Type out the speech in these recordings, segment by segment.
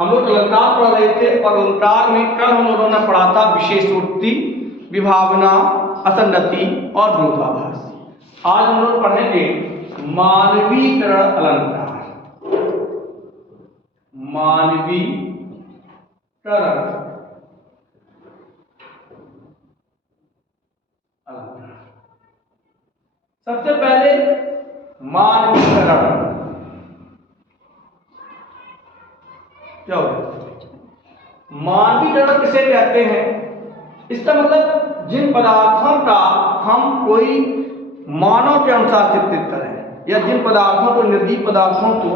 हम लोग अलंकार पढ़ रहे थे और अलंकार में कल हम लोगों ने पढ़ा था विशेषोक्ति, विभावना, असन्नति और विरोधाभास। आज हम लोग पढ़ेंगे मानवीकरण अलंकार। मानवीकरण अलंकार। सबसे पहले मानवीकरण क्या होता है? मानवीकरण किसे कहते हैं? इसका मतलब जिन पदार्थों का हम कोई मानव के अनुसार चित्रित करें या जिन पदार्थों को, निर्जीव पदार्थों को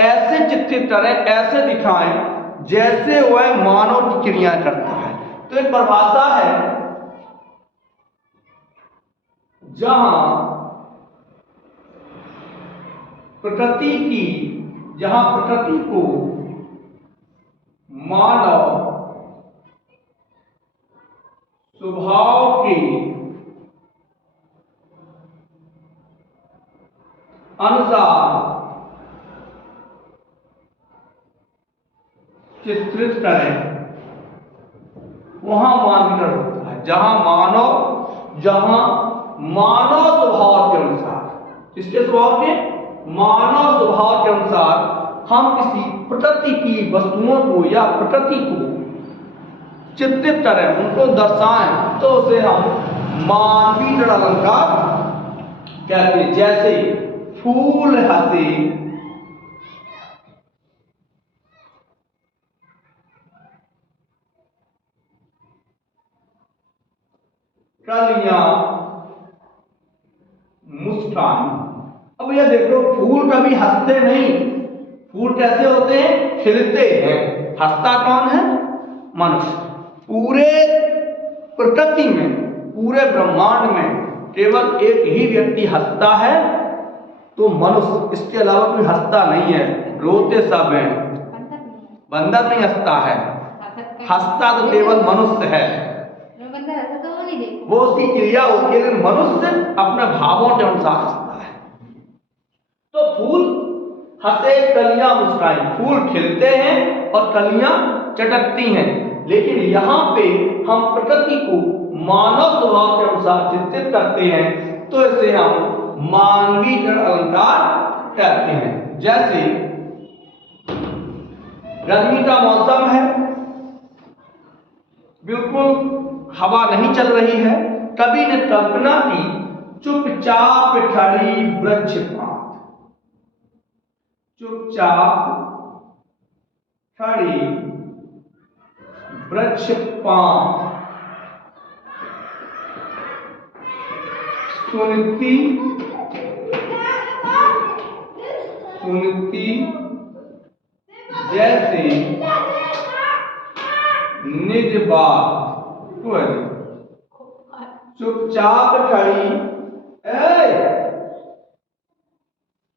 ऐसे चित्रित करें, ऐसे दिखाएं जैसे वह मानव की क्रिया करता है। तो एक परिभाषा है जहां प्रकृति को मानव स्वभाव के अनुसार चित्रित करें वहां मानवीकरण होता है। जहां मानव स्वभाव के अनुसार, किसके स्वभाव के? मानव स्वभाव के अनुसार हम किसी प्रकृति की वस्तुओं को या प्रकृति को चित्रित करें, उनको दर्शाएं, तो उसे हम मानवीकरण अलंकार कहते हैं। जैसे फूल हंसे, कलियां मुस्कान। अब यह देखो, फूल कभी हंसते नहीं। फूल कैसे होते हैं? खिलते हैं। हंसता कौन है? मनुष्य। पूरे प्रकृति में, पूरे ब्रह्मांड में केवल एक ही व्यक्ति हंसता है, तो मनुष्य। इसके अलावा कोई हंसता नहीं है, रोते सब हैं। बंदर नहीं हंसता है, हंसता तो केवल मनुष्य है। वो उसकी क्रिया होती है, लेकिन मनुष्य अपने भावों के अनुसार हंसता है। तो फूल हंसे, कलियां मुस्काई। फूल खिलते हैं और कलियां चटकती हैं। लेकिन यहाँ पे हम प्रकृति को मानव स्वभाव के अनुसार चित्रित करते हैं, तो इसे हम मानवीकरण अलंकार कहते हैं। जैसे गर्मी का मौसम है, बिल्कुल हवा नहीं चल रही है। कवि ने कल्पना की चुपचाप खड़ी वृक्ष पात। चुपचाप खड़ी वृक्ष पात, सुनती जैसे निज बात। चुपचाप खड़ी,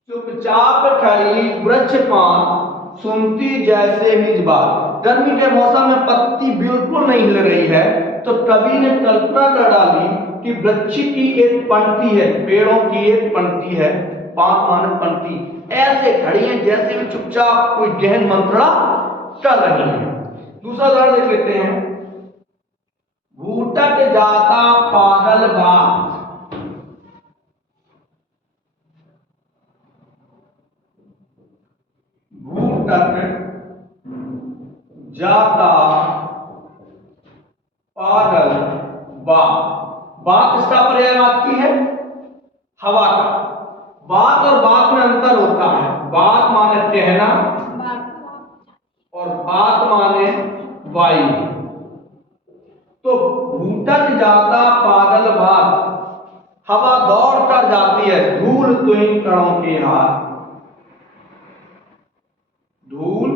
चुपचाप खड़ी वृक्ष पात, सुनती जैसे निज बात। गर्मी के मौसम में पत्ती बिल्कुल नहीं हिल रही है, तो कवि ने कल्पना कर डाली कि वृक्ष की एक पंक्ति है, पेड़ों की एक पंक्ति है, पांच मानक पंक्ति ऐसे खड़ी है जैसे भी चुपचाप कोई गहन मंत्रणा कर रही है। दूसरा उदाहरण देख लेते हैं। भूटक जाता पागल बात। भूटक जाता पागल बात। बात किसका पर्यायवाची है? हवा का। बात और बात में अंतर होता है। बात माने कहना और बात माने वायु। तो भूटक जाता पागल बात, हवा दौड़ कर जाती है धूल तुहिं कणों के हाथ। धूल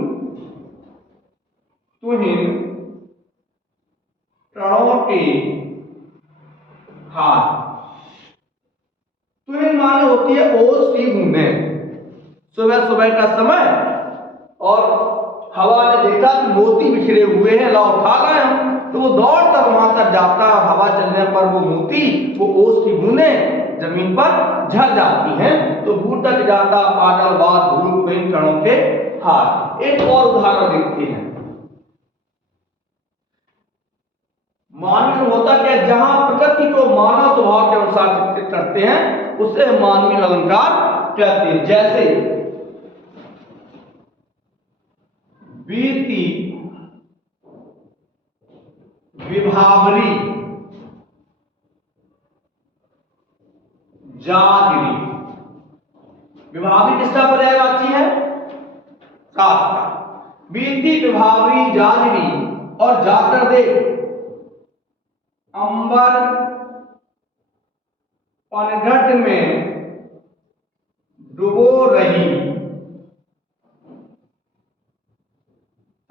तुहिं कणों के हाथ। तुहिं माने होती है ओस की बूंदें। सुबह सुबह का समय और हवा ने देखा कि मोती बिखरे हुए हैं, लाओ उठा गए हम, तो वो दौड़ कर वहां तक जाता है। हवा चलने पर वो मोती, वो ओस की बूंदें जमीन पर झड़ जाती हैं। तो भूटक जाता पागल बात, धूल तुहिं कणों के हार। एक और उदाहरण देखते हैं। मानवीय होता क्या, जहां प्रकृति को मानव स्वभाव के अनुसार चित्रित करते हैं उसे मानवीय अलंकार कहते हैं। जैसे बीती, विभावरी, जागरी। विभावरी किसका पर्यायवाची है, सात का। बीती, विभावरी, जागरी और जाकर देख, अंबर पनघट में डुबो रही,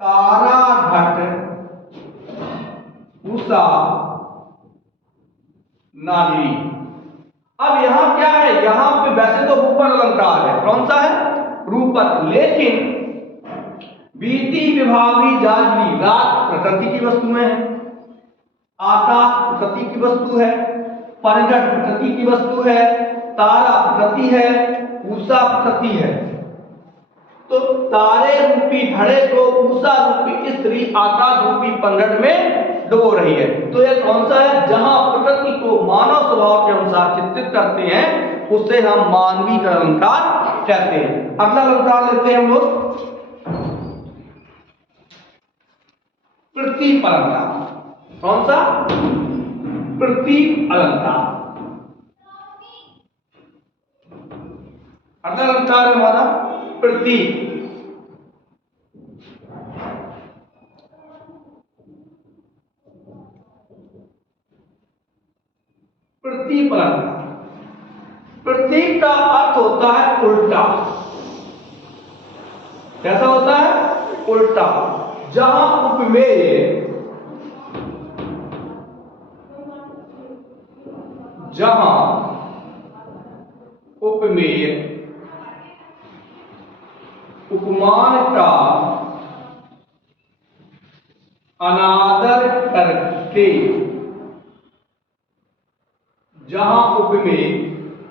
तारा घट उषा नागरी। अब यहां क्या है, यहां पे वैसे तो रूपक अलंकार है, कौन सा है, रूपक। लेकिन बीती, विभावरी, जागरी, रात प्रकृति की वस्तुएं हैं, आकाश प्रकृति की वस्तु है, पनघट प्रकृति की वस्तु है, तारा प्रकृति है, उषा प्रकृति है। तो तारे रूपी घड़े को उषा रूपी स्त्री आकाश रूपी पनघट में डुबो रही है। तो यह कौन सा है, जहां प्रकृति को मानव स्वभाव के अनुसार चित्रित करते हैं उसे हम मानवीय अलंकार कहते हैं। अगला अलंकार लेते हैं हम लोग, प्रतीक अलंकार। कौन सा, प्रतीक अलंकार। अगला अलंकार है हमारा प्रतीक। प्रतीक अलंकार, प्रतीक का अर्थ होता है उल्टा। कैसा होता है, उल्टा। जहां उपमेय, जहां उपमेय उपमान का अनादर करके, जहां उपमेय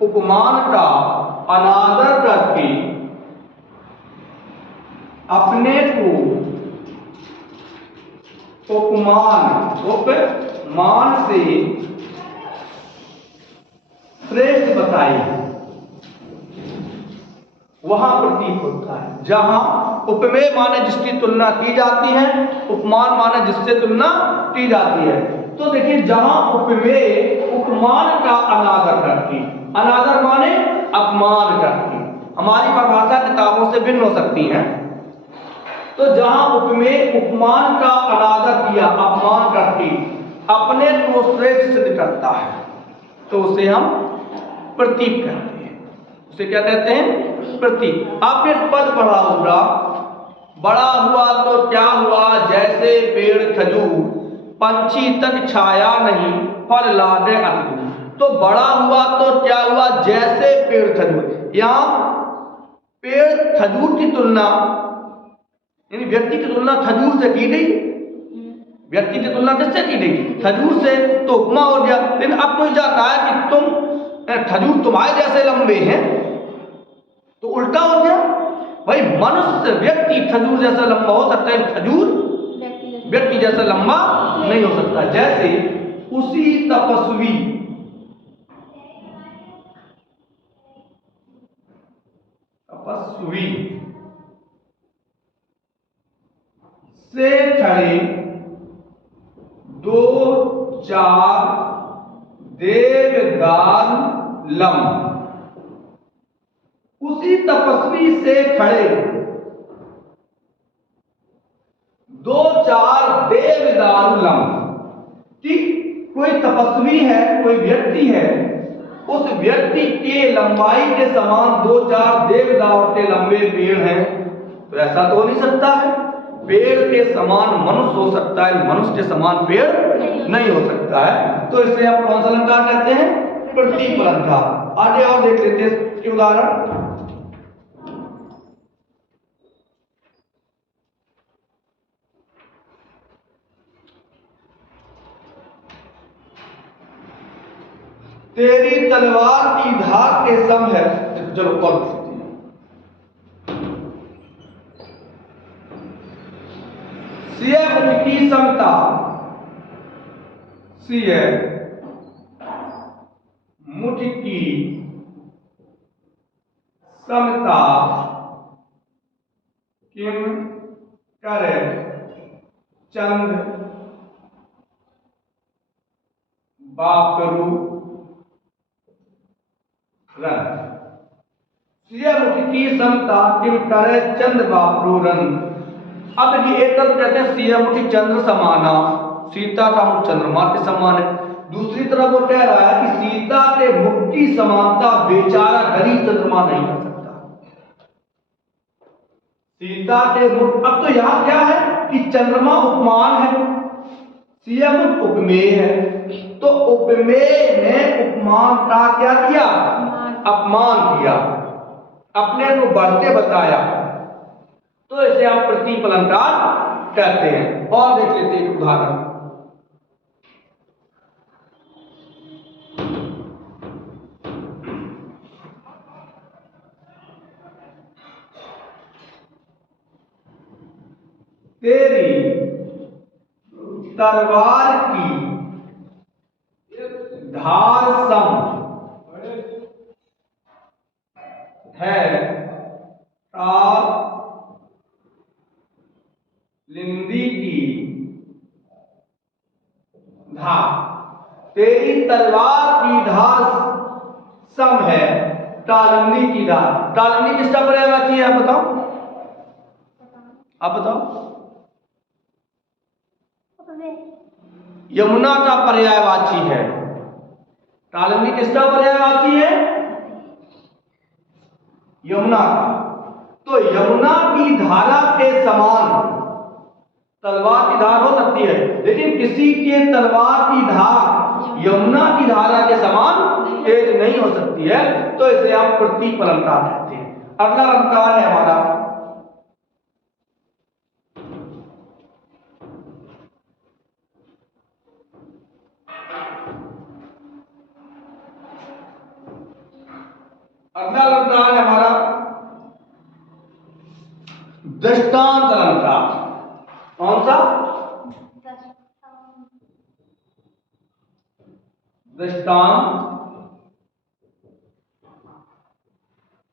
उपमान का अनादर करके अपने को उपमान से श्रेष्ठ बताए, वहां प्रतीक होता है। जहां उपमेय माने जिसकी तुलना की जाती है, उपमान माने जिससे तुलना की जाती है। तो देखिए, जहां उपमेय उपमान का अनादर करती, अनादर माने अपमान करती, हमारी परिभाषा किताबों से भिन्न हो सकती है। तो जहां उपमेय उपमान का अनादर किया, अपमान करती, अपने को श्रेष्ठ सिद्ध करता है, तो उसे हम प्रतीक कहते हैं। उसे क्या कहते हैं, प्रतीक। आपने पद पढ़ा होगा, बड़ा हुआ तो क्या हुआ जैसे पेड़ खजूर, पंछी तक छाया नहीं फल लागे अति दूर। तो बड़ा हुआ तो क्या हुआ, जैसे पेड़ खजूर। यहां पेड़ खजूर की तुलना, यानी व्यक्ति की तुलना खजूर से की गई। व्यक्ति की तुलना किससे की गई, खजूर से, तो उपमा हो गया। लेकिन अब कोई जाता है कि तुम खजूर तुम्हारे जैसे लंबे हैं, तो उल्टा हो गया। भाई मनुष्य व्यक्ति खजूर जैसा लंबा हो सकता है, खजूर व्यक्ति जैसा लंबा नहीं हो सकता। जैसे उसी तपस्वी से खड़े दो चार देवदार लंब। उसी तपस्वी से खड़े दो चार देवदार लंब। कि कोई तपस्वी है, कोई व्यक्ति है, उस व्यक्ति के लंबाई के समान दो चार देवदार के लंबे पेड़ हैं, तो ऐसा तो हो नहीं सकता है। पेड़ के समान मनुष्य हो सकता है, मनुष्य के समान पेड़ नहीं हो सकता है। तो इसे हम कौन सा अलंकार कहते हैं, प्रतीक अलंकार। आगे और देख लेते हैं इसके उदाहरण। तेरी तलवार की धार के सम है, चलो और सिय मुठ की समता, सिय मुठ की समता किम करे चंद बापरू रन। सिय मुठ की समता किम करे चंद बापरू रन। अब देखिए एक तरफ कहते हैं सिय मुठ चंद्र समाना, सीता का मुख चंद्रमा के समान है। दूसरी तरफ वो कह रहा है कि सीता के मुख की समानता बेचारा गरीब चंद्रमा नहीं कर सकता। सीता के मुख, अब तो यहां क्या है कि चंद्रमा उपमान है, सिय मुठ उपमेय है, तो उपमेय ने उपमान का क्या किया, अपमान किया, अपने को बढ़ते बताया, तो इसे हम प्रतिपलंकार कहते हैं। और देख लेते हैं एक उदाहरण। तेरी तलवार की धार सम है लिंदी की धार। तेरी तलवार की धार सम है तालिंदी की धार। तालिंदी किसका पर्यायवाची है, आप बताओ, आप बताओ। यमुना का पर्यायवाची है। तालिंदी किसका पर्यायवाची है, यमुना का। तो यमुना की धारा के समान तलवार की धार हो सकती है, लेकिन किसी के तलवार की धार यमुना की धारा के समान तेज नहीं हो सकती है, तो इसे हम प्रतिपलंकार कहते हैं। अगला अलंकार है हमारा दृष्टांत अलंकार। कौन सा, दृष्टांत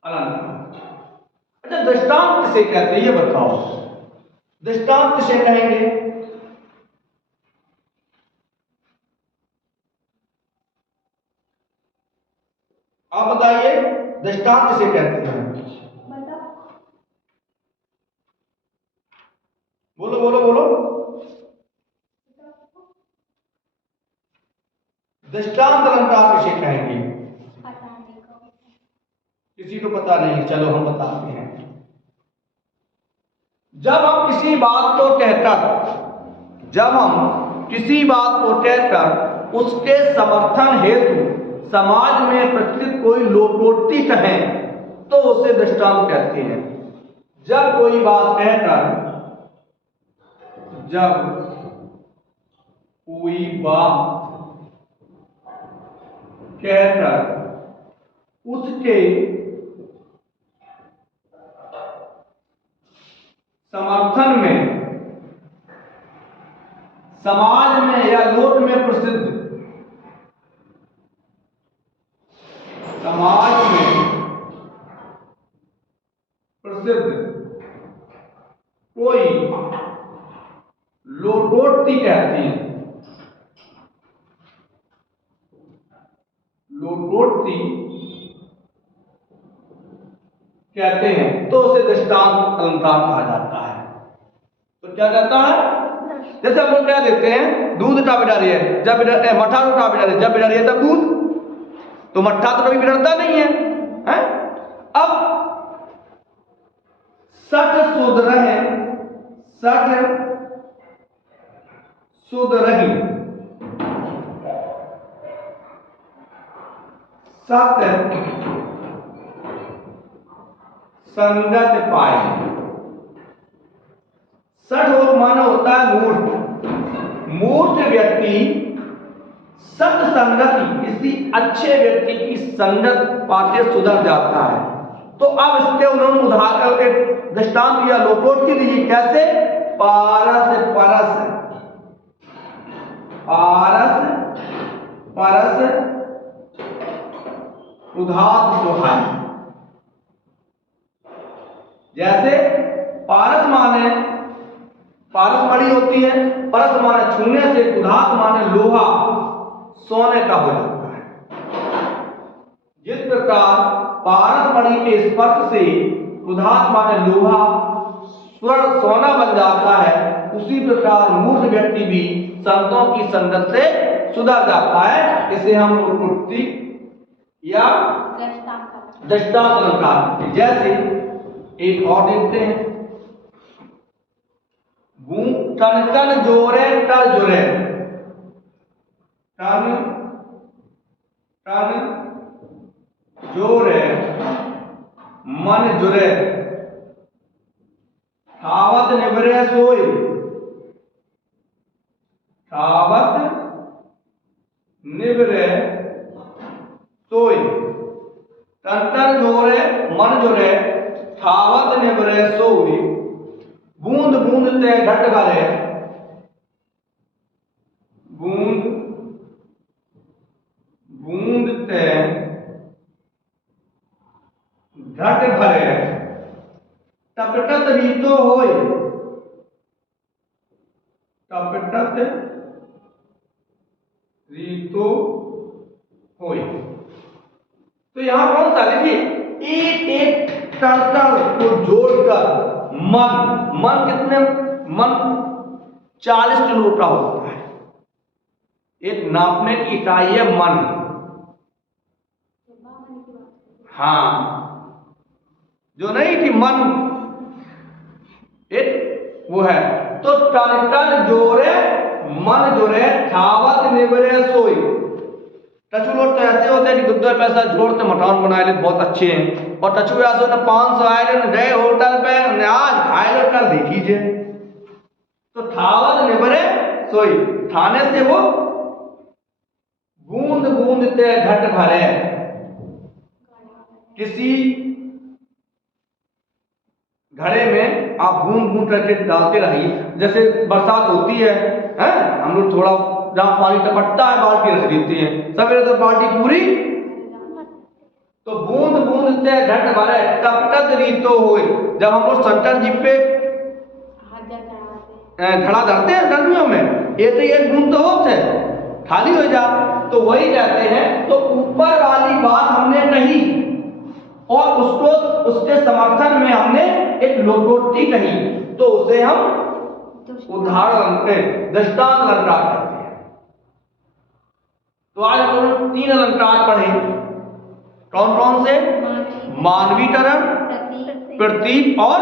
अलंकार। अच्छा, दृष्टांत किसे कहते हैं ये बताओ, दृष्टांत किसे कहेंगे, आप बताइए, दृष्टांत किसे कहते हैं, बोलो बोलो बोलो। दृष्टांत अलंकार किसे कहेंगे, किसी को पता नहीं, चलो हम बताते हैं। जब हम किसी बात को कहकर उसके समर्थन हेतु समाज में प्रचलित कोई लोकोक्ति कहें तो उसे दृष्टांत कहते हैं। जब कोई बात कहकर उसके समर्थन में समाज में या लोक में प्रसिद्ध, समाज में प्रसिद्ध कोई लोकोक्ति कहते हैं, लोकोक्ति कहते हैं, तो उसे दृष्टांत अलंकार कहा जाता है। तो क्या कहता है, जैसे हम लोग क्या देते हैं, दूध का बिड़ा रही है, जब मट्ठा तो का बिड़ा रही है, जब बिड़ा रही है तब दूध, तो मट्ठा तो कभी बिगड़ता नहीं है, हैं? अब सठ शुद्ध रहे, सठ शुद्ध रही, सत्य संगत पाए। सठ और माना होता है मूर्ख, मूर्ख व्यक्ति सत्संगति, किसी अच्छे व्यक्ति की संगत पाके सुधर जाता है। तो अब इसके उन्होंने उदाहरण एक दृष्टांत दिया, लोकोक्ति दी। कैसे, पारस परस, पारस परस उधात सुहाई। जैसे पारस माने पारस मणि होती है, परस माने छूने से, उधात माने लोहा सोने का हो जाता है। जिस प्रकार पारस मणि के स्पर्श से उधात माने लोहा स्वर्ण सोना बन जाता है, उसी प्रकार मूर्ख व्यक्ति भी संतों की संगत से सुधर जाता है। इसे हम लोग पूर्ति या दृष्टांत अलंकार। जैसे एक और देखते हैं, टन टन जोरे टर जोरे, टन टन जोरे मन जुरे, ठावत निबरे सोई, ठावत निबरे सोई। टन जोरे मन जोरे, ठावत निबरे सोई, बूंद बूंद ते घट भरे, बूंद बूंद ते घट भरे, टपटत रीतो होय, टपटत रीतो होय। तो यहां कौन सा, देखिए एक एक टर्टल को जोड़कर मन कितने, मन 40 किलो का होता है। एक नापने की इकाई है मन। हाँ, जो नहीं कि मन एक वो है। तो टन जोरे मन जोरे, ठावत निबरे सोई। टचू लोग तो ऐसे होते हैं कि 2 पैसा जोड़ते मकान बनाए ले, बहुत अच्छे हैं। और टचू ऐसे होते 500 आए गए होटल पे, आज खाए लो कल देख लीजिए। तो ठावत निबरे सोई, थाने से वो बूंद बूंद ते घट भरे। किसी घड़े में आप बूंद बूंद करके डालते रहिए। जैसे बरसात होती है, हम लोग थोड़ा जहां पानी टपकता है बाल्टी रख देते हैं, सवेरे तो बाल्टी पूरी। तो बूंद बूंद ते घट भरे, टपटत रीतो होए। जब हम लोग शंकर जी पे घड़ा धरते हैं गर्मियों में, एक बूंद तो होते खाली हो जा, तो वही कहते हैं। तो ऊपर वाली बात हमने कही और उसको उसके समर्थन में हमने एक लोकोक्ति कही, तो उसे हम उदाहरण दृष्टांत अलंकार कहते हैं। तो आज हम लोग 3 अलंकार पढ़े। कौन कौन से? मानवीकरण, प्रतीक और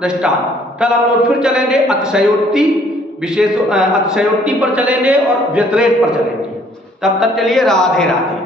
दृष्टांत। कल हम लोग फिर चलेंगे अतिशयोक्ति, विशेष अतिशयोक्ति पर चलेंगे और व्यतिरेक पर चलेंगे। तब तक चलिए राधे राधे।